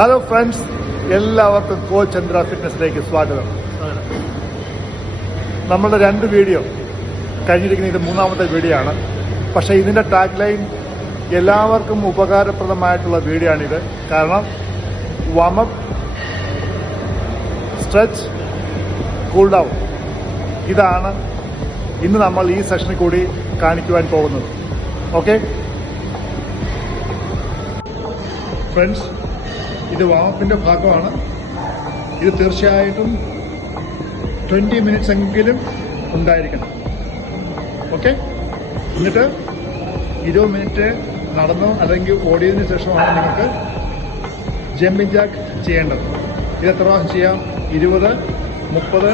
Hello friends, എല്ലാവർക്കും coach Chandra ഫിറ്റ്നസിലേക്ക് സ്വാഗതം. നമ്മളുടെ 2 വീഡിയോ കഴിഞ്ഞിരിക്കുന്ന ഇത് 3ാമത്തെ വീഡിയോ ആണ്. പക്ഷേ ഇതിൻ്റെ ടാഗ് ലൈൻ എല്ലാവർക്കും ഉപകാരപ്രദമായിട്ടുള്ള വീഡിയോ ആണിത്. കാരണം വാമപ്പ്, സ്ട്രെച്ച്, കൂൾ ഡൗൺ, ഇതാണ് ഇന്ന് നമ്മൾ ഈ സെഷനിൽ കൂടി കാണിക്കുവാൻ പോകുന്നത്. ഓക്കെ ഫ്രണ്ട്സ്, ഇത് വാമപ്പിൻ്റെ ഭാഗമാണ്. ഇത് തീർച്ചയായിട്ടും 20 മിനിറ്റ്സ് എങ്കിലും ഉണ്ടായിരിക്കണം. ഓക്കെ, എന്നിട്ട് 20 മിനിറ്റ് നടന്നോ അല്ലെങ്കിൽ ഓടിയതിനു ശേഷമാണ് നിങ്ങൾക്ക് ജമ്പിങ് ജാക്ക് ചെയ്യേണ്ടത്. ഇത് എത്ര പ്രാവശ്യം ചെയ്യാം? 20, 30,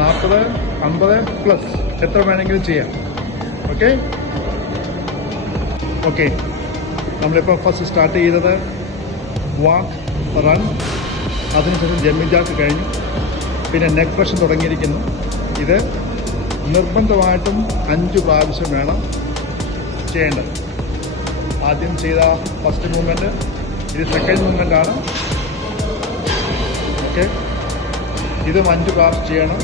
40, 50 പ്ലസ് എത്ര വേണമെങ്കിലും ചെയ്യാം. ഓക്കെ, നമ്മളിപ്പോൾ ഫസ്റ്റ് സ്റ്റാർട്ട് ചെയ്തത് വാക്ക്, റൺ, അതിനുശേഷം ജമ്പിങ് ജാക്ക് കഴിഞ്ഞു. പിന്നെ നെക്ക് പ്രഷൻ തുടങ്ങിയിരിക്കുന്നു. ഇത് നിർബന്ധമായിട്ടും 5 പ്രാവശ്യം വേണം ചെയ്യേണ്ടത്. ആദ്യം ചെയ്ത ഫസ്റ്റ് മൂവ്മെൻറ്റ്, ഇത് സെക്കൻഡ് മൂവ്മെൻ്റ് ആണ്. ഓക്കെ, ഇതും 5 പ്രാവശ്യം ചെയ്യണം.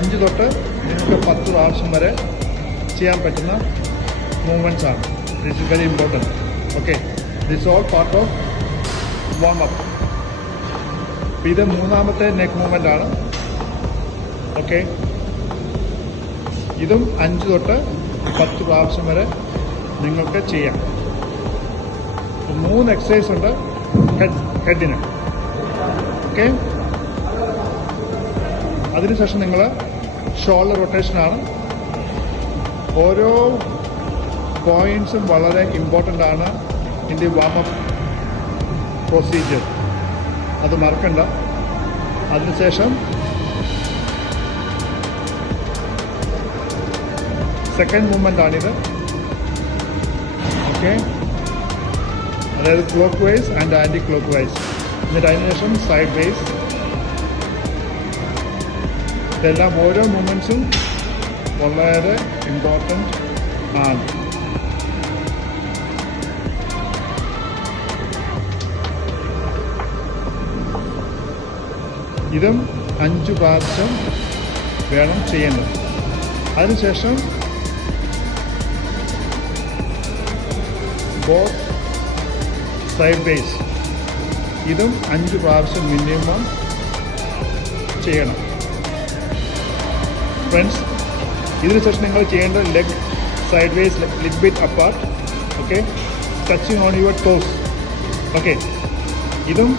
5 തൊട്ട് നിങ്ങൾക്ക് 10 പ്രാവശ്യം വരെ ചെയ്യാൻ പറ്റുന്ന മൂവ്മെൻറ്റ്സ് ആണ്. This is very important. Okay, this all part of warm up. ഇത് 3ാമത്തെ നെക്ക് മൂവ്മെൻ്റ് ആണ്. ഓക്കെ, ഇതും 5 തൊട്ട് 10 പ്രാവശ്യം വരെ നിങ്ങൾക്ക് ചെയ്യാം. 3 എക്സസൈസ് ഉണ്ട് ഹെഡിന്. ഓക്കെ, അതിനുശേഷം നിങ്ങൾ ഷോൾഡർ റൊട്ടേഷനാണ്. ഓരോ പോയിന്റ്സും വളരെ ഇമ്പോർട്ടൻ്റ് ആണ് in the warm up procedure, അത് മറക്കണ്ട. അതിനുശേഷം സെക്കൻഡ് മൂവ്മെൻ്റ് ആണിത്. ഓക്കെ, അതായത് clockwise and anti clockwise. എന്നിട്ട് അതിനുശേഷം സൈഡ് വൈസ്. ഇതെല്ലാം ഓരോ മൂവ്മെൻറ്റ്സും വളരെ ഇമ്പോർട്ടൻ്റ് ആണ്. ഇതും 5 പ്രാവശ്യം വേണം ചെയ്യേണ്ടത്. അതിനുശേഷം ബോത്ത് സൈഡ് ബേസ്, ഇതും 5 പ്രാവശ്യം മിനിമം ചെയ്യണം. ഫ്രണ്ട്സ്, ഇതിനുശേഷം നിങ്ങൾ ചെയ്യേണ്ടത് leg sideways, little bit apart. Okay, touching on your toes. Okay, ഇതും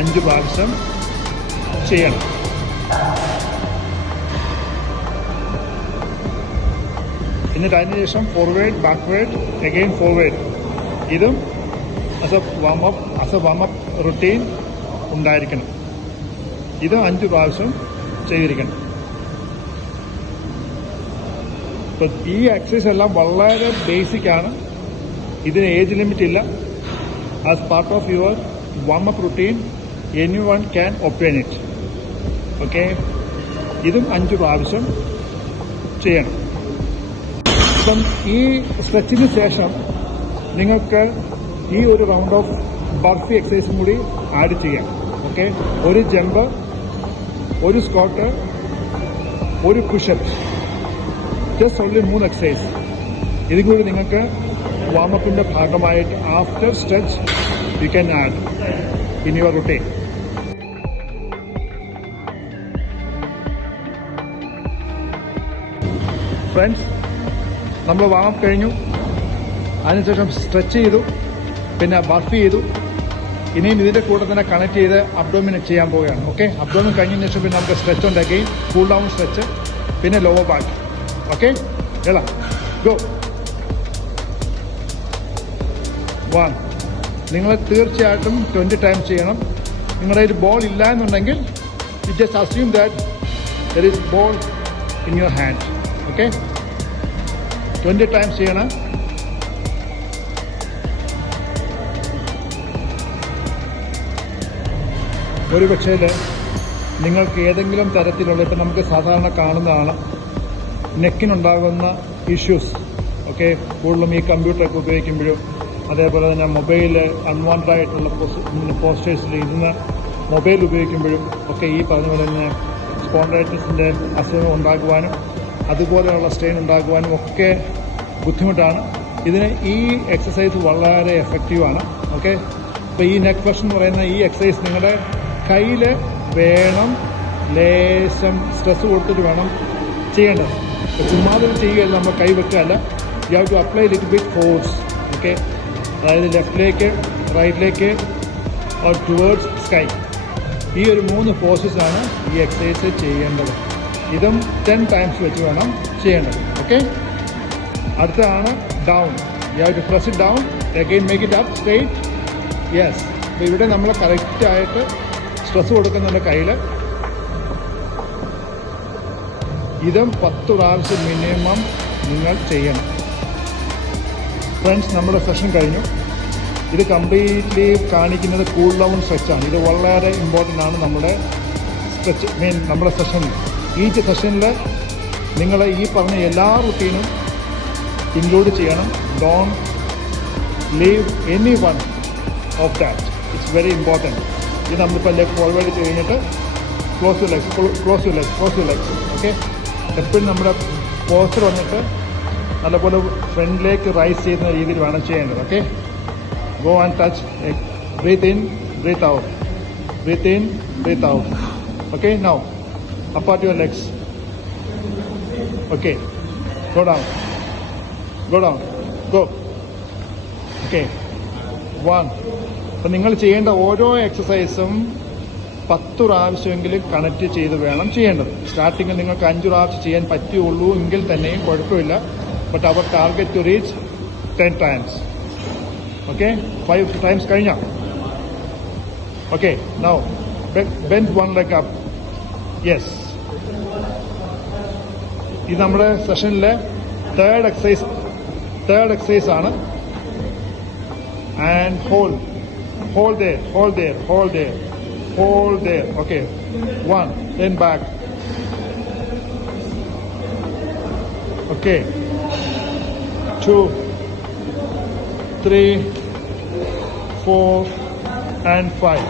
5 പ്രാവശ്യം ചെയ്യണം. എന്നിട്ട് അതിനുശേഷം ഫോർവേഡ്, ബാക്ക്വേഡ്, അഗെയിൻ ഫോർവേഡ്. ഇതും ആസ് എ വാമപ്പ് റുട്ടീൻ ഉണ്ടായിരിക്കണം. ഇത് 5 പ്രാവശ്യം ചെയ്തിരിക്കണം. ഈ എക്സസൈസ് എല്ലാം വളരെ ബേസിക് ആണ്. ഇതിന് ഏജ് ലിമിറ്റ് ഇല്ല. As part of your warm up routine anyone can obtain it. Okay, ഇതും 5 പ്രാവശ്യം ചെയ്യണം. ഇപ്പം ഈ സ്ട്രെച്ചിന് ശേഷം നിങ്ങൾക്ക് ഈ ഒരു റൗണ്ട് ഓഫ് ബർഫി എക്സസൈസും കൂടി ആഡ് ചെയ്യാം. ഓക്കെ, ഒരു ജമ്പ്, ഒരു സ്ക്വാട്ട്, ഒരു പുഷപ്പ്, ജസ്റ്റ് ഓൺലി 3 എക്സസൈസ്. ഇതും കൂടി നിങ്ങൾക്ക് വാമപ്പിൻ്റെ ഭാഗമായിട്ട് after stretch you can add in your routine. Friends, നമ്മൾ വാമപ്പ് കഴിഞ്ഞു. അതിനുശേഷം സ്ട്രെച്ച് ചെയ്തു, പിന്നെ ബർഫി ചെയ്തു. ഇനിയും ഇതിൻ്റെ കൂടെ തന്നെ കണക്ട് ചെയ്ത് അബ്ഡോമിൻ ചെയ്യാൻ പോവുകയാണ്. ഓക്കെ, അബ്ഡോമിൻ കഴിഞ്ഞതിന് ശേഷം പിന്നെ നമുക്ക് സ്ട്രെച്ച് ഉണ്ടാക്കി കൂൾ ഡൗൺ സ്ട്രെച്ച്, പിന്നെ ലോവർ ബാക്ക്. Okay, go. 1. നിങ്ങൾ തീർച്ചയായിട്ടും 20 ടൈംസ് ചെയ്യണം. നിങ്ങളുടെ ഒരു ബോൾ ഇല്ല എന്നുണ്ടെങ്കിൽ you just assume that there is ball in your hand. Okay, 20 times ചെയ്യണം. ഒരു പക്ഷേ നിങ്ങൾക്ക് ഏതെങ്കിലും തരത്തിലുള്ള, ഇപ്പം നമുക്ക് സാധാരണ കാണുന്നതാണ് നെക്കിനുണ്ടാകുന്ന ഇഷ്യൂസ്. ഓക്കെ, കൂടുതലും ഈ കമ്പ്യൂട്ടറൊക്കെ ഉപയോഗിക്കുമ്പോഴും അതേപോലെ തന്നെ മൊബൈൽ അൺവാണ്ടഡ് ആയിട്ടുള്ള പോസ്റ്റേഴ്സിൽ ഇരുന്ന് മൊബൈൽ ഉപയോഗിക്കുമ്പോഴും ഒക്കെ ഈ പറഞ്ഞ പോലെ തന്നെ സ്പോണ്ടൈറ്റിസിൻ്റെ അസുഖങ്ങൾ ഉണ്ടാക്കുവാനും അതുപോലെയുള്ള സ്ട്രെയിൻ ഉണ്ടാക്കുവാനും ഒക്കെ ബുദ്ധിമുട്ടാണ്. ഇതിന് ഈ എക്സസൈസ് വളരെ എഫക്റ്റീവാണ്. ഓക്കെ, അപ്പോൾ ഈ നെക്ക് ഫ്ലക്ഷൻ എന്ന് പറയുന്ന ഈ എക്സസൈസ് നിങ്ങളുടെ കയ്യിൽ വേണം ലേശം സ്ട്രെസ് കൊടുത്തിട്ട് വേണം ചെയ്യേണ്ടത്. ചുമ്മാതെ ചെയ്യുകയല്ല, നമ്മൾ കൈ വെക്കുകയല്ല. You have to apply little bit force. Okay, അതായത് ലെഫ്റ്റിലേക്ക്, റൈറ്റിലേക്ക്, ഓർ ടുവേർഡ്സ് സ്കൈ. ഈ ഒരു 3 ഫോഴ്സസാണ് ഈ എക്സസൈസ് ചെയ്യേണ്ടത്. ഇതും 10 ടൈംസ് വെച്ച് വേണം ചെയ്യേണ്ടത്. ഓക്കെ, അടുത്തതാണ് down. You have to press it down, again make it up straight. Yes, അപ്പോൾ ഇവിടെ നമ്മൾ കറക്റ്റായിട്ട് സ്ട്രെസ് കൊടുക്കുന്നുണ്ട് കയ്യിൽ. ഇതും 10 പ്രാവശ്യം മിനിമം നിങ്ങൾ ചെയ്യണം. ഫ്രണ്ട്സ്, നമ്മുടെ സെഷൻ കഴിഞ്ഞു. ഇത് കംപ്ലീറ്റ്ലി കാണിക്കുന്നത് കൂൾ ഡൗൺ സ്ട്രെച്ചാണ്. ഇത് വളരെ ഇമ്പോർട്ടൻ്റ് ആണ് നമ്മുടെ സ്ട്രെച്ച് നമ്മുടെ സെഷനിൽ. ഈച്ച് സെഷനിൽ നിങ്ങൾ ഈ പറഞ്ഞ എല്ലാ റുട്ടീനും ഇൻക്ലൂഡ് ചെയ്യണം. Don't leave any one of that. It's very important. ഇത് നമ്മളിപ്പോൾ ലെഗ് ഫോർവേഡ് കഴിഞ്ഞിട്ട് close to legs, close to legs, close to legs. Okay, എപ്പോഴും നമ്മുടെ പോസ്റ്റർ വന്നിട്ട് നല്ലപോലെ ഫ്രണ്ടിലേക്ക് റൈസ് ചെയ്യുന്ന രീതിയിൽ വേണം ചെയ്യേണ്ടത്. Okay, go and touch. Breathe in, breathe out. Breathe in, breathe out. Okay, now apart your legs. Okay, go down, go down, go. Okay, 1. അപ്പം നിങ്ങൾ ചെയ്യേണ്ട ഓരോ എക്സസൈസും 10 പ്രാവശ്യമെങ്കിലും കണക്ട് ചെയ്ത് വേണം ചെയ്യേണ്ടത്. സ്റ്റാർട്ടിങ്ങിൽ നിങ്ങൾക്ക് 5 പ്രാവശ്യം ചെയ്യാൻ പറ്റുള്ളൂ എങ്കിൽ തന്നെയും കുഴപ്പമില്ല. But our target to reach 10 times. Okay, 5 times കഴിഞ്ഞ. Okay, now bend one leg up. Yes, ഇത് നമ്മുടെ സെഷനിലെ തേർഡ് എക്സസൈസ് ആണ്. And hold there. Okay, 1, then back. Okay, 2, 3, 4, and 5.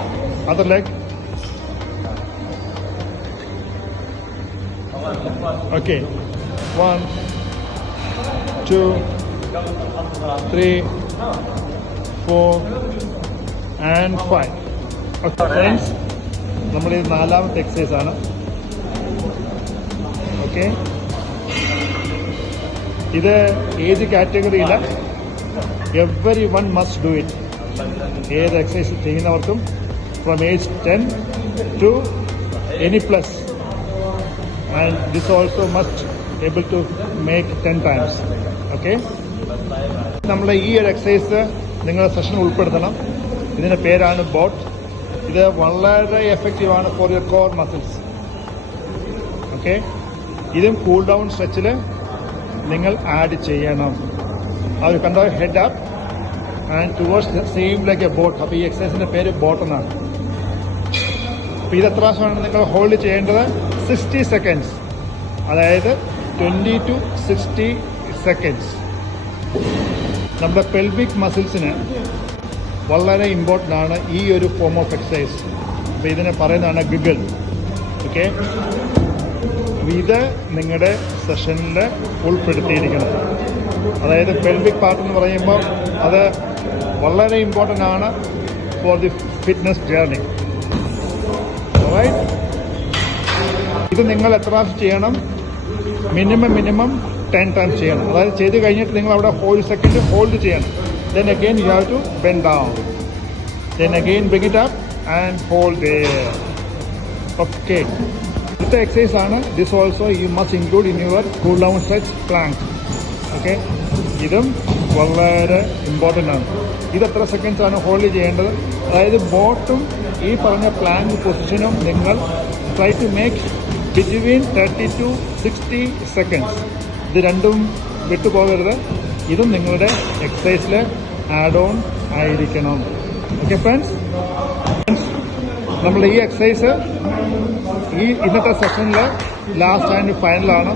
Other leg. Okay, 1, 2, 3, 4, and 5. Okay, friends, നമ്മൾ ഇത് 4ാമത്തെ exercise ആണ്. Okay, ഇത് age കാറ്റഗറിയില്ല. Every one must do it. ഏത് എക്സസൈസ് ചെയ്യുന്നവർക്കും from age 10 to any plus. And this also must able to make 10 times. Okay, നമ്മളെ ഈ ഒരു എക്സസൈസ് നിങ്ങളുടെ സെഷൻ ഉൾപ്പെടുത്തണം. ഇതിൻ്റെ പേരാണ് ബോട്ട്. ഇത് വളരെ എഫക്റ്റീവാണ് for your core muscles. Okay, ഇതും കൂൾ ഡൗൺ സ്ട്രെച്ചിൽ നിങ്ങൾ ആഡ് ചെയ്യണം. അത് കണ്ടോ, head up and towards the same like a boat. അപ്പോൾ ഈ എക്സസൈസിൻ്റെ പേര് ബോട്ട് എന്നാണ്. അപ്പോൾ ഇത് എത്ര പ്രാവശ്യമാണ് നിങ്ങൾ ഹോൾഡ് ചെയ്യേണ്ടത്? 60 സെക്കൻഡ്സ്. അതായത് 20 to 60 സെക്കൻഡ്സ്. നമ്മുടെ പെൽവിക് മസിൽസിന് വളരെ ഇമ്പോർട്ടൻ്റ് ആണ് ഈ ഒരു ഫോം ഓഫ് എക്സസൈസ്. അപ്പോൾ ഇതിനെ പറയുന്നതാണ് ഗിഗിൾ. ഓക്കെ, ഇത് നിങ്ങളുടെ സെഷനിൽ ഉൾപ്പെടുത്തിയിരിക്കണം. അതായത് പെൽവിക് പാർട്ട് എന്ന് പറയുമ്പോൾ അത് വളരെ ഇമ്പോർട്ടൻ്റ് ആണ് for the fitness journey. Right, ഇത് നിങ്ങൾ എത്ര പ്രാവശ്യം ചെയ്യണം? മിനിമം 10 ടൈംസ് ചെയ്യണം. അതായത് ചെയ്ത് കഴിഞ്ഞിട്ട് നിങ്ങൾ അവിടെ 1 സെക്കൻഡ് ഹോൾഡ് ചെയ്യണം. Then again you have to bend down. Then again bring it up and hold there. Okay. This exercise ആണ്. This also you must include in your cool down stretch plank. Okay. ഇതും വളരെ important ആണ്. ഇത് എത്ര seconds ആണ് hold ചെയ്യേണ്ടത്? അതായത് ബോട്ടും ഈ പറഞ്ഞ പ്ലാങ്ക് പൊസിഷനും നിങ്ങൾ try to make between 30 to 60 seconds. ഇത് രണ്ടും വിട്ടുപോകരുത്. ഇതും നിങ്ങളുടെ എക്സസൈസിൽ ആഡ് ഓൺ ആയിരിക്കണം. ഓക്കെ ഫ്രണ്ട്സ്, നമ്മൾ ഈ എക്സസൈസ് ഈ ഇന്നത്തെ സെഷനിൽ ലാസ്റ്റ് ആൻഡ് ഫൈനലാണ്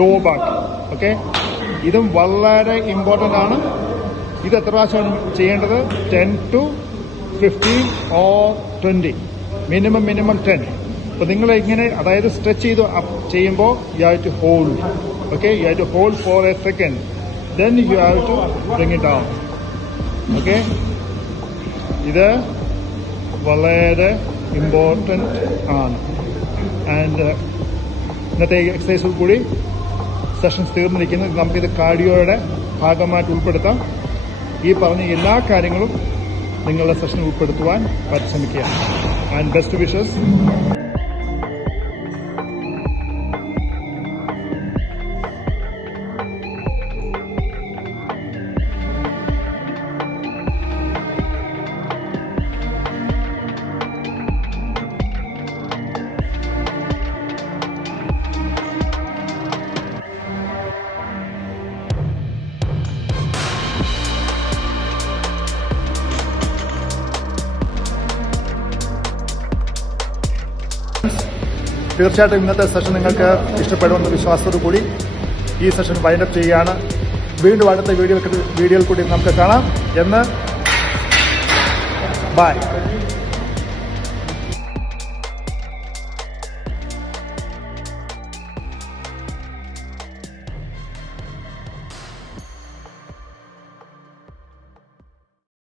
ലോ ബാക്ക്. ഓക്കെ, ഇതും വളരെ ഇമ്പോർട്ടൻ്റ് ആണ് ഇത് എത്ര പ്രാവശ്യമാണ് ചെയ്യേണ്ടത്? 10 to 15 or 20, മിനിമം 10. അപ്പോൾ നിങ്ങൾ ഇങ്ങനെ അതായത് സ്ട്രെച്ച് ചെയ്ത് ചെയ്യുമ്പോൾ you have to hold. Okay, you have to hold for a second, then you have to bring it down. Okay, ഇത് വളരെ ഇമ്പോർട്ടൻ്റ് ആണ്. ആൻഡ് ഇന്നത്തെ എക്സസൈസിൽ കൂടി സെഷൻസ് തീർന്നിരിക്കുന്നത്. നമുക്കിത് കാർഡിയോയുടെ ഭാഗമായിട്ട് ഉൾപ്പെടുത്താം. ഈ പറഞ്ഞ എല്ലാ കാര്യങ്ങളും നിങ്ങളുടെ സെഷനിൽ ഉൾപ്പെടുത്തുവാൻ പരിശ്രമിക്കുക. And best wishes. തീർച്ചയായിട്ടും ഇന്നത്തെ സെഷൻ നിങ്ങൾക്ക് ഇഷ്ടപ്പെടുമെന്ന വിശ്വാസത്തോടു കൂടി ഈ സെഷൻ വൈൻഡപ്പ് ചെയ്യുകയാണ്. വീണ്ടും അടുത്ത വീഡിയോയിൽ കൂടി നമുക്ക് കാണാം എന്ന്. ബൈ.